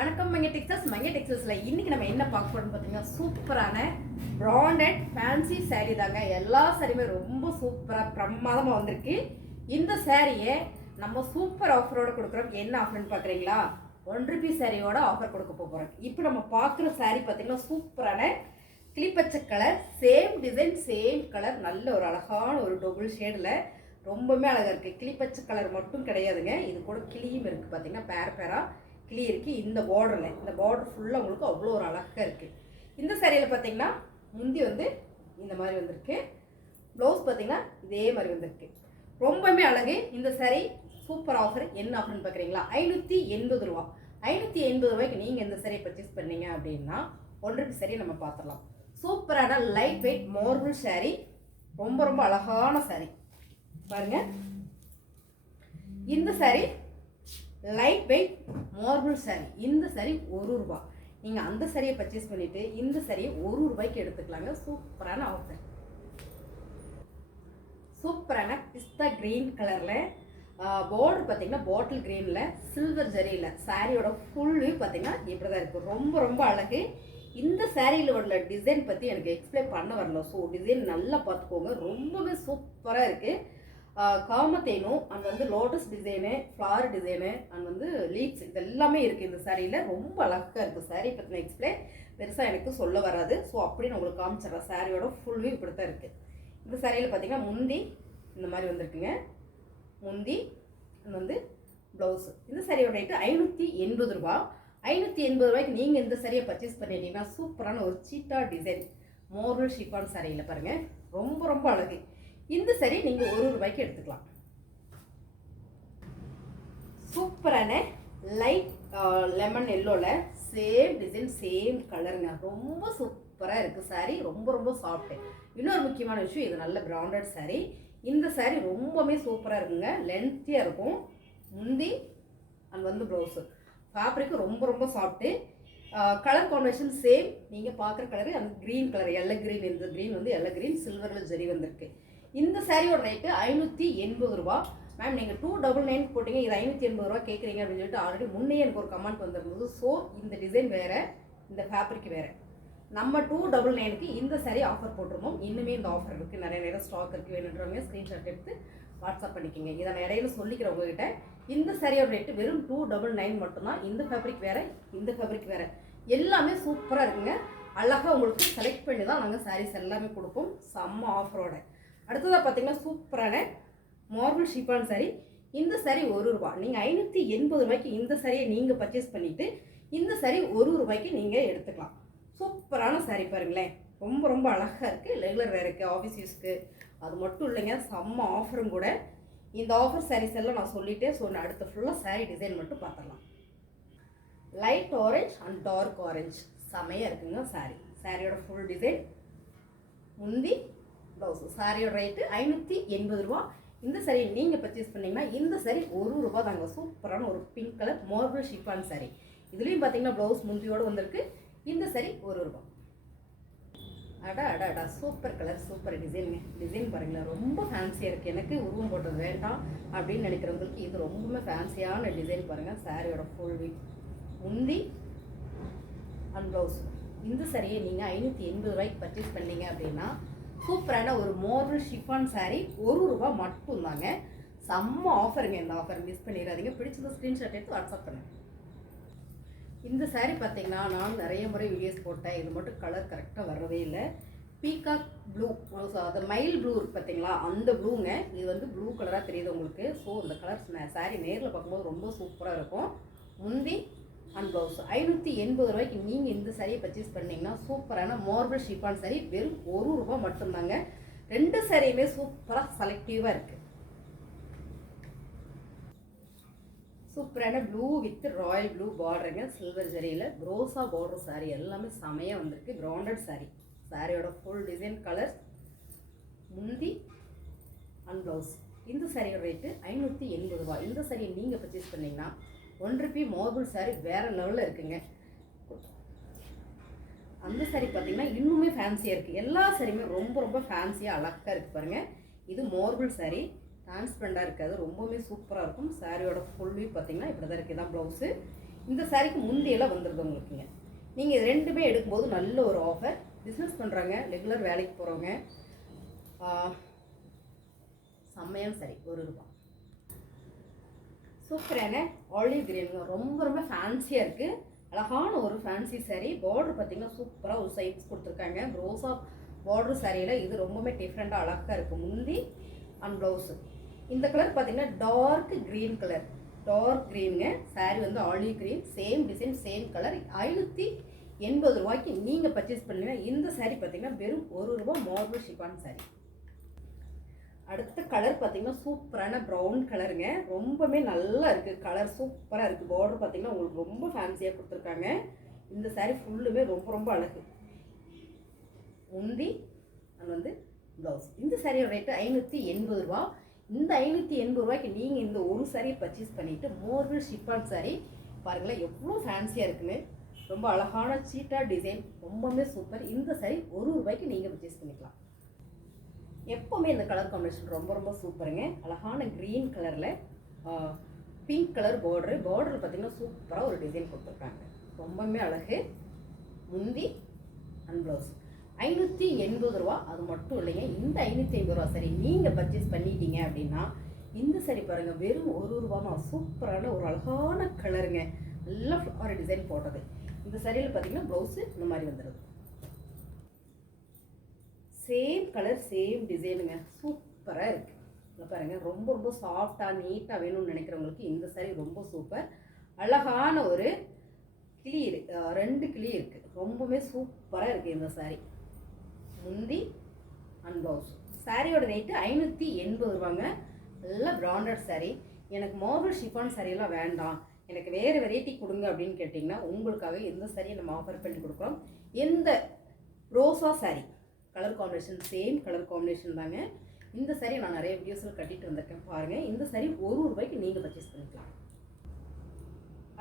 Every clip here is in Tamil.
வணக்கம் மங்க டெக்ஸஸ் மங்க டெக்ஸஸில் இன்னைக்கு நம்ம என்ன பார்க்க போறோம்னு பார்த்தீங்கன்னா சூப்பரான ப்ராண்டட் ஃபேன்சி சேரீ தாங்க. எல்லா சாரியுமே ரொம்ப சூப்பராக பிரமாதமாக வந்திருக்கு. இந்த சேரீயை நம்ம சூப்பர் ஆஃபரோட கொடுக்குறோம். என்ன ஆஃபர்னு பார்க்குறீங்களா ஒன் ருபி சேரீயோட ஆஃபர் கொடுக்க போகிறோம் இப்போ நம்ம பார்க்குற சேரீ பார்த்தீங்கன்னா சூப்பரான கிளிப்பச்சை colour same design same colour நல்ல ஒரு அழகான ஒரு டபுள் ஷேடில் ரொம்பவுமே அழகாக இருக்குது கிளிப்பச்சை கலர் மட்டும் கிடையாதுங்க. இது கூட கிளியும் இருக்குது பார்த்தீங்கன்னா பேர் பேராக கிளி இருக்குது இந்த பார்டரில் இந்த பார்டர் ஃபுல்லாக உங்களுக்கு அவ்வளோ ஒரு அழகாக இருக்குது இந்த சேரீயில் பார்த்தீங்கன்னா முந்தி வந்து இந்த மாதிரி வந்திருக்கு. ப்ளவுஸ் பார்த்தீங்கன்னா இதே மாதிரி வந்திருக்கு. ரொம்பவுமே அழகு. இந்த சேரீ சூப்பர் ஆஃபர் என்ன ஆஃபர்னு பார்க்குறீங்களா ஐநூற்றி எண்பது ரூபா. ஐநூற்றி எண்பது ரூபாய்க்கு நீங்கள் இந்த சேரீ பர்ச்சேஸ் பண்ணீங்க அப்படின்னா ஒன்றரை சரி நம்ம பார்த்துடலாம் சூப்பரான லைட் வெயிட் மார்பிள் saree. ரொம்ப ரொம்ப அழகான saree. பாருங்க. இந்த saree light weight marble saree இந்த saree ஒரு ரூபா. நீங்கள் அந்த சரியை பர்ச்சேஸ் பண்ணிவிட்டு இந்த சரியை ஒரு ரூபாய்க்கு எடுத்துக்கலாங்க. சூப்பரான ஆஃபர் சூப்பரான பிஸ்தா க்ரீன் கலரில் பார்டர் பார்த்தீங்கன்னா பாட்டில் க்ரீனில் சில்வர் ஜரியில் சாரியோட ஃபுல் வியூ பார்த்தீங்கன்னா இப்படி தான் இருக்குது ரொம்ப ரொம்ப அழகு. இந்த சாரியில் உள்ள டிசைன் பற்றி எனக்கு எக்ஸ்பிளைன் பண்ண வரல. ஸோ டிசைன் நல்லா பார்த்துக்கோங்க. ரொம்பவே சூப்பராக இருக்குது காமத்தேனும் அங்கே வந்து lotus design flower design and வந்து லீப்ஸ் இது எல்லாமே இருக்குது இந்த சாரியில் ரொம்ப அழகாக இருக்குது சாரீ பற்றின எக்ஸ்பிளைன் பெருசாக எனக்கு சொல்ல வராது. ஸோ அப்படின்னு நான் உங்களுக்கு காமிச்சிடுறேன். சாரியோட ஃபுல் வியூ இப்படி தான் இருக்குது இந்த சாரியில் பார்த்தீங்கன்னா முந்தி இந்த மாதிரி வந்திருக்குங்க. முந்தி அங்கே வந்து ப்ளவுஸு இந்த சாரியோட ரேட்டு ஐநூற்றி எண்பது ரூபா. ஐநூற்றி எண்பது ரூபாய்க்கு நீங்கள் இந்த சாரியை பர்ச்சேஸ் பண்ணிட்டீங்கன்னா சூப்பரான ஒரு சீட்டா டிசைன் மோரல் ஷிஃபான் சாரியில் பாருங்கள் ரொம்ப ரொம்ப அழகு. இந்த சரி நீங்கள் ஒரு ரூபாய்க்கு எடுத்துக்கலாம். சூப்பரான லைட் லெமன் எல்லோவில் சேம் டிசைன் சேம் கலருங்க ரொம்ப சூப்பராக இருக்குது சாரி ரொம்ப ரொம்ப சாஃப்ட்டு இன்னொரு முக்கியமான விஷயம் இது நல்ல பிராண்டட் சாரி இந்த சாரி ரொம்பவுமே சூப்பராக இருக்குங்க. லென்த்தியாக இருக்கும். முந்தி அண்ட் வந்து ப்ளவுஸு ஃபேப்ரிக்கு ரொம்ப ரொம்ப சாஃப்ட்டு கலர் காம்பினேஷன் சேம் நீங்கள் பார்க்குற கலரு அந்த க்ரீன் கலர் எல்லோ க்ரீன் இந்த க்ரீன் வந்து எல்ல க்ரீன் சில்வரில் ஜெரி வந்திருக்கு. இந்த சாரியோட ரேட்டு ஐநூற்றி எண்பது ரூபா. மேம் நீங்கள் டூ டபுள் நைன் போட்டிங்க இது ஐநூற்றி எண்பது ரூபா கேட்குறீங்க அப்படின்னு சொல்லிட்டு ஆல்ரெடி முன்னே எனக்கு ஒரு கமெண்ட் வந்திருந்தது. ஸோ இந்த டிசைன் வேறு இந்த ஃபேப்ரிக் வேறு. நம்ம டூ டபுள் நைனுக்கு இந்த சாரி ஆஃபர் போட்டிருந்தோம். இன்னுமே இந்த ஆஃபர் இருக்குது நிறைய நேரம் ஸ்டாக் இருக்குது வேணுன்றவங்க ஸ்க்ரீன்ஷாட் எடுத்து வாட்ஸ்அப் பண்ணிக்கோங்க. இதை நான் இடையில சொல்லிக்கிறேன் உங்ககிட்ட. இந்த சாரியோட ரேட்டு வெறும் டூ டபுள் நைன் மட்டும்தான். இந்த ஃபேப்ரிக் வேறு இந்த ஃபேப்ரிக் வேறு. எல்லாமே சூப்பராக இருக்குங்க. அழகாக உங்களுக்கு செலக்ட் பண்ணி தான் நாங்கள் சாரீஸ் எல்லாமே கொடுப்போம். செம்ம ஆஃபரோட அடுத்ததாக பார்த்தீங்கன்னா சூப்பரான மார்பிள் ஷிஃபான் சாரீ இந்த சாரி ஒரு ரூபா. நீங்கள் ஐநூற்றி எண்பது ரூபாய்க்கு இந்த சாரியை நீங்கள் பர்ச்சேஸ் பண்ணிவிட்டு இந்த சாரி ஒரு ரூபாய்க்கு நீங்கள் எடுத்துக்கலாம். சூப்பரான சாரி பாருங்களேன். ரொம்ப ரொம்ப அழகாக இருக்குது ரெகுலர் வேறுக்கு ஆஃபீஸ் யூஸ்க்கு அது மட்டும் இல்லைங்க செம்ம ஆஃபரும் கூட. இந்த ஆஃபர் சாரீஸ் எல்லாம் நான் சொல்லிட்டேன் ஸோ நான் அடுத்த ஃபுல்லாக சாரீ டிசைன் மட்டும் பார்த்துடலாம் light orange and dark orange செமையாக இருக்குங்க சாரீ சாரியோட ஃபுல் டிசைன் முந்தி ப்ளவுஸு சாரியோட ரேட்டு ஐநூற்றி எண்பது ரூபா. இந்த சாரீ நீங்கள் பர்ச்சேஸ் பண்ணிங்கன்னா இந்த சாரி ஒரு ரூபா தாங்க. சூப்பரான ஒரு pink colour marble chiffon saree இதுலேயும் பார்த்தீங்கன்னா ப்ளவுஸ் முந்தியோடு வந்திருக்கு. இந்த சாரி ஒரு ரூபா. அடா அடா அடா சூப்பர் கலர் சூப்பர் டிசைனுங்க டிசைன் பாருங்களேன் ரொம்ப ஃபேன்சியாக இருக்குது எனக்கு உருவம் போட்டது வேண்டாம் அப்படின்னு நினைக்கிறவங்களுக்கு இது ரொம்பவுமே ஃபேன்சியான டிசைன் பாருங்கள் சாரியோட ஃபுல் வீக் முந்தி அண்ட் ப்ளவுஸ் இந்த சரியை நீங்கள் ஐநூற்றி எண்பது ரூபாய்க்கு பர்ச்சேஸ் பண்ணீங்க அப்படின்னா சூப்பரான ஒரு மோரல் ஷிஃபான் saree ஒரு ரூபா மட்டும்தாங்க. செம்ம ஆஃபருங்க இந்த ஆஃபர் மிஸ் பண்ணிடாதீங்க. பிடிச்சத ஸ்க்ரீன்ஷாட் எடுத்து வாட்ஸ்அப் பண்ணேன் இந்த saree பார்த்தீங்கன்னா நான் நிறைய முறை வீடியோஸ் போட்டேன். இது மட்டும் கலர் கரெக்டாக வர்றதே இல்லை. பீகாக் ப்ளூ அது மயில் ப்ளூ இருக்குது பார்த்தீங்களா அந்த ப்ளூங்க இது வந்து ப்ளூ கலராக தெரியுது உங்களுக்கு. ஸோ இந்த கலர் saree நேரில் பார்க்கும்போது ரொம்ப சூப்பராக இருக்கும். முந்தி அண்ட் ப்ளவுஸ் ஐநூற்றி எண்பது ரூபாய்க்கு நீங்கள் இந்த சாரியை பர்ச்சேஸ் பண்ணிங்கன்னா சூப்பரான மார்பிள் ஷிஃபான் saree வெறும் ஒரு ரூபா மட்டும்தாங்க. ரெண்டு சாரியுமே சூப்பராக செலக்டிவாக இருக்குது சூப்பரான ப்ளூ வித் ராயல் ப்ளூ பார்டருங்க சில்வர் ஜரியில் ப்ரோஸா பார்டர் சாரீ எல்லாமே செமையாக வந்திருக்கு. Branded saree. சாரியோட ஃபுல் டிசைன் கலர் முந்தி அண்ட் ப்ளவுஸ் இந்த சாரியோட ரேட்டு ஐநூற்றி எண்பது ரூபா இந்த சாரியை நீங்கள் பர்ச்சேஸ் பண்ணீங்கன்னா ஒன் ருபி மார்பிள் சாரி வேறு லெவலில் இருக்குங்க. அந்த சாரி பார்த்தீங்கன்னா இன்னுமே ஃபேன்சியாக இருக்குது எல்லா சாரியுமே ரொம்ப ரொம்ப ஃபேன்சியாக அழகாக இருக்குது பாருங்கள் இது மோர்பிள் சாரி டிரான்ஸ்பரண்டாக இருக்காது. ரொம்பவுமே சூப்பராக இருக்கும். சாரியோட ஃபுல் வியூ பார்த்தீங்கன்னா இப்படி தான் இருக்குது தான் ப்ளவுஸு இந்த சாரிக்கு முந்தியெல்லாம் வந்துடுது உங்களுக்குங்க. நீங்கள் இது ரெண்டுமே எடுக்கும்போது நல்ல ஒரு ஆஃபர் பிஸ்னஸ் பண்ணுறாங்க ரெகுலர் வேலைக்கு போகிறவங்க செம்மையான சரி ஒரு ரூபா. சூப்பரான ஆலிவ் கிரீனுங்க ரொம்ப ரொம்ப ஃபேன்சியாக இருக்குது அழகான ஒரு ஃபேன்சி சாரீ பார்டர் பார்த்தீங்கன்னா சூப்பராக ஒரு சைஸ் கொடுத்துருக்காங்க. ரோஸா பார்டர் சாரியில் இது ரொம்பவே டிஃப்ரெண்ட்டாக அழகாக இருக்குது முந்தி அண்ட் ப்ளவுஸு இந்த கலர் பார்த்தீங்கன்னா டார்க் க்ரீன் கலர் டார்க் க்ரீனுங்க சாரீ வந்து olive green same design same colour ஐநூற்றி எண்பது ரூபாய்க்கு நீங்கள் பர்ச்சேஸ் பண்ணீங்கன்னா இந்த சாரீ பார்த்தீங்கன்னா வெறும் ஒரு ரூபா மார்பிள் ஷிஃபான் சாரீ அடுத்த கலர் பார்த்தீங்கன்னா சூப்பரான ப்ரௌன் கலருங்க ரொம்பவே நல்லா இருக்குது கலர் சூப்பராக இருக்குது பார்டர் பார்த்தீங்கன்னா உங்களுக்கு ரொம்ப ஃபேன்சியாக கொடுத்துருக்காங்க. இந்த சாரீ ஃபுல்லுமே ரொம்ப ரொம்ப அழகு. முந்தி அண்ட் வந்து ப்ளவுஸ் இந்த சாரியோட ரேட்டு ஐநூற்றி எண்பது ரூபா. இந்த ஐநூற்றி எண்பது ரூபாய்க்கு நீங்கள் இந்த ஒரு சாரியை பர்ச்சேஸ் பண்ணிவிட்டு மோர்வில் ஷிப்பான் சாரீ பாருங்களேன் எவ்வளோ ஃபேன்சியாக இருக்குன்னு. ரொம்ப அழகான சீட்டாக டிசைன் ரொம்பவுமே சூப்பர் இந்த சாரி ஒரு ரூபாய்க்கு நீங்கள் பர்ச்சேஸ் பண்ணிக்கலாம். எப்போவுமே இந்த கலர் காம்பினேஷன் ரொம்ப ரொம்ப சூப்பருங்க. அழகான க்ரீன் கலரில் பிங்க் கலர் பார்டரு பார்டரில் பார்த்தீங்கன்னா சூப்பராக ஒரு டிசைன் கொடுத்துருக்காங்க. ரொம்பவுமே அழகு. முந்தி அண்ட் ப்ளவுஸ் ஐநூற்றி எண்பது ரூபா அது மட்டும் இல்லைங்க. இந்த ஐநூற்றி ஐம்பது ரூபா சரி நீங்கள் பர்ச்சேஸ் பண்ணிட்டீங்க அப்படின்னா இந்த சரி பாருங்கள் வெறும் ஒரு ரூபா சூப்பரான ஒரு அழகான கலருங்க நல்லா ஃப்ளவர் டிசைன் போட்டது. இந்த சரியில் பார்த்தீங்கன்னா ப்ளவுஸு இந்த மாதிரி வந்துடுது சேம் கலர் சேம் டிசைனுங்க சூப்பராக இருக்குது இங்க பாருங்க ரொம்ப ரொம்ப சாஃப்டாக நீட்டாக வேணும்னு நினைக்கிறவங்களுக்கு இந்த சாரீ ரொம்ப சூப்பர் அழகான ஒரு கிளி இருக்கு ரெண்டு கிளி இருக்குது ரொம்பவுமே சூப்பராக இருக்குது இந்த சாரீ முந்தி அண்ட் ப்ளவுஸ் சாரியோட ரேட்டு ஐநூற்றி எண்பது ரூபாங்க. நல்லா பிராண்டட் சாரீ எனக்கு மார்பிள் ஷிஃபான் சாரியெல்லாம் வேண்டாம். எனக்கு வேறு வெரைட்டி கொடுங்க அப்படின்னு கேட்டிங்கன்னா உங்களுக்காக எந்த சாரியை நம்ம ஆஃபர் பண்ணி கொடுக்குறோம். எந்த ரோசா saree colour combination same colour combination தாங்க. இந்த சரி நான் நிறைய வீடியோஸில் கட்டிட்டு வந்திருக்கேன். பாருங்கள் இந்த சரி ஒரு ரூபாய்க்கு நீங்கள் பர்ச்சேஸ் பண்ணிக்கலாம்.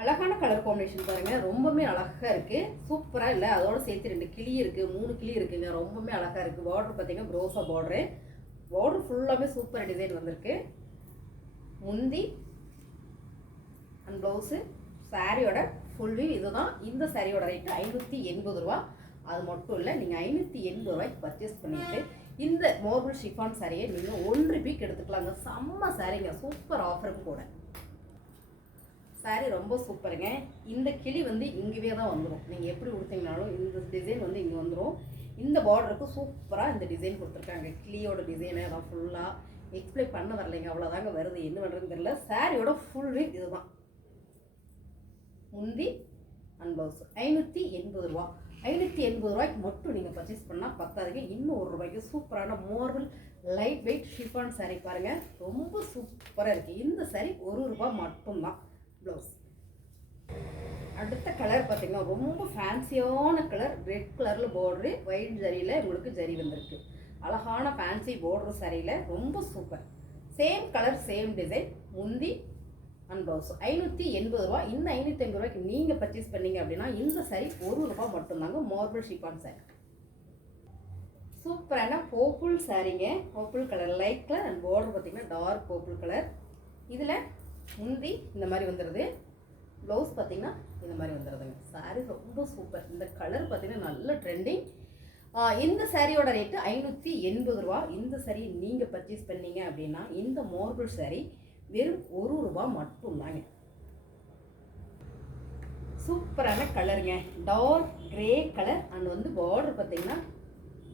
அழகான கலர் காம்பினேஷன் பாருங்கள் ரொம்பவுமே அழகாக இருக்குது சூப்பராக இல்லை. அதோட சேர்த்து ரெண்டு கிளி இருக்குது மூணு கிளி இருக்குங்க. ரொம்பவுமே அழகாக இருக்குது பார்டர் பார்த்தீங்கன்னா ரோசா பார்டரு பார்டர் ஃபுல்லாமே சூப்பர் டிசைன் வந்திருக்கு. முந்தி அண்ட் ப்ளவுஸு சாரியோட ஃபுல் வியூ இதுதான் இந்த சாரியோட ரேட்டு ஐநூற்றி எண்பது ரூபா. அது மட்டும் இல்லை நீங்கள் ஐநூற்றி எண்பது ரூபாய்க்கு பர்ச்சேஸ் பண்ணிட்டு இந்த மோர்பிள் ஷிஃபான் சாரியை நீங்கள் ஒன்று பீக் எடுத்துக்கலாங்க. செம்ம சாரிங்க சூப்பர் ஆஃபரும் கூட. saree ரொம்ப சூப்பருங்க இந்த கிளி வந்து இங்கேவே தான் வந்துடும் நீங்கள் எப்படி கொடுத்தீங்கனாலும் இந்த டிசைன் வந்து இங்கே வந்துடும் இந்த பார்டருக்கு சூப்பராக இந்த டிசைன் கொடுத்துருக்காங்க. கிளியோட டிசைனு அதான் ஃபுல்லாக எக்ஸ்பிளைன் பண்ண வரலைங்க. அவ்வளோதாங்க வருது. என்ன பண்ணுறதுன்னு தெரியல. சாரியோட ஃபுல் வீக் இதுதான். முந்தி அண்ட் ப்ளவுஸ் ஐநூற்றி எண்பது ரூபா. ஐநூற்றி எண்பது ரூபாய்க்கு மட்டும் நீங்கள் பர்ச்சேஸ் பண்ணால் பத்தாதுங்க. இன்னும் ஒரு ரூபாய்க்கு சூப்பரான மோர்வல் லைட் வெயிட் ஷிஃபான் சாரீ பாருங்கள் ரொம்ப சூப்பராக இருக்குது இந்த சாரீ ஒரு ரூபாய் மட்டும்தான். ப்ளவுஸ் அடுத்த கலர் பார்த்தீங்கன்னா ரொம்ப ஃபேன்சியான கலர் ரெட் கலரில் பார்டரு ஒயிட் ஜரியில் உங்களுக்கு ஜரி வந்திருக்கு. அழகான ஃபேன்சி பார்டர் சரியில் ரொம்ப super same colour same design முந்தி அண்ட் ப்ளவுஸ் ஐநூற்றி எண்பது ரூபா இந்த ஐநூற்றி ஐம்பது ரூபாய்க்கு நீங்கள் பர்ச்சேஸ் பண்ணீங்க அப்படின்னா இந்த சரி ஒரு ரூபாய் மட்டும்தாங்க மார்பிள் ஷிப்பான் சாரி சூப்பரான purple சாரீங்க purple colour light colour and border பார்த்தீங்கன்னா டார்க் போப்புள் கலர் இதில் முந்தி இந்த மாதிரி வந்துடுது ப்ளவுஸ் பார்த்தீங்கன்னா இந்த மாதிரி வந்துடுதுங்க saree ரொம்ப சூப்பர் இந்த கலர் பார்த்தீங்கன்னா நல்ல ட்ரெண்டிங் இந்த சாரியோட ரேட்டு ஐநூற்றி எண்பது ரூபா இந்த saree நீங்கள் பர்ச்சேஸ் பண்ணீங்க அப்படின்னா இந்த மார்பிள் saree வெறும் ஒரு ரூபா மட்டும்தாங்க. சூப்பரான கலருங்க. டார்க் கிரே கலர் அண்ட் வந்து பார்டர் பார்த்தீங்கன்னா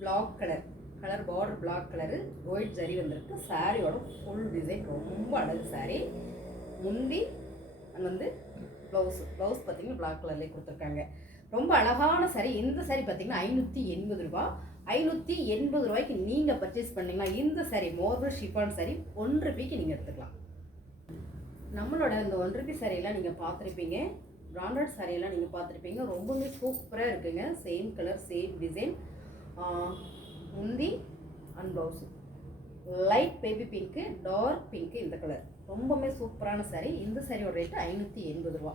black colour colour border black colour white zari வந்திருக்கு. சாரியோட ஃபுல் டிசைன் ரொம்ப அழகு சாரி முந்தி அண்ட் வந்து ப்ளவுஸ் ப்ளவுஸ் பார்த்தீங்கன்னா பிளாக் கலர்லேயே கொடுத்துருக்காங்க. ரொம்ப அழகான saree. இந்த saree பார்த்தீங்கன்னா ஐநூற்றி எண்பது ரூபா. ஐநூற்றி எண்பது ரூபாய்க்கு நீங்கள் பர்ச்சேஸ் பண்ணீங்கன்னா இந்த saree மோர்வர் ஷிஃபான் saree ஒன் ரூபாய்க்கு நீங்கள் எடுத்துக்கலாம். நம்மளோட இந்த ஒன் ருபி சாரியெல்லாம் நீங்கள் பார்த்துருப்பீங்க. பிராண்டட் சாரியெல்லாம் நீங்கள் பார்த்துருப்பீங்க. ரொம்பவே சூப்பராக இருக்குங்க. சேம் கலர் சேம் டிசைன் முந்தி and blouse light baby pink dark pink இந்த கலர் ரொம்பவுமே சூப்பரான saree. இந்த சாரியோட ரேட்டு ஐநூற்றி எண்பது ரூபா.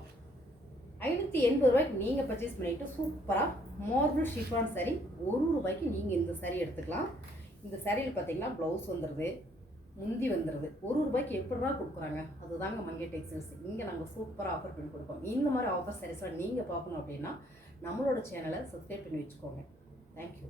ஐநூற்றி எண்பது ரூபாய்க்கு நீங்கள் பர்ச்சேஸ் பண்ணிவிட்டு சூப்பராக மார்பிள் ஷிஃபான் saree ஒரு ரூபாய்க்கு நீங்கள் இந்த saree எடுத்துக்கலாம். இந்த சாரியில் பார்த்தீங்கன்னா ப்ளவுஸ் வந்துடுது முந்தி வந்துடுது ஒரு ரூபாய்க்கு எப்படிரா கொடுக்குறாங்க? அதுதாங்க மங்கே டெக்ஸ்டைல்ஸ். இங்கே நாங்கள் சூப்பராக ஆஃபர் பண்ணி கொடுப்போம். இந்த மாதிரி ஆஃபர் சாரீஸ்லாம் நீங்கள் பார்க்கணும் அப்படின்னா நம்மளோட சேனலை சப்ஸ்கிரைப் பண்ணி வச்சுக்கோங்க. தேங்க்யூ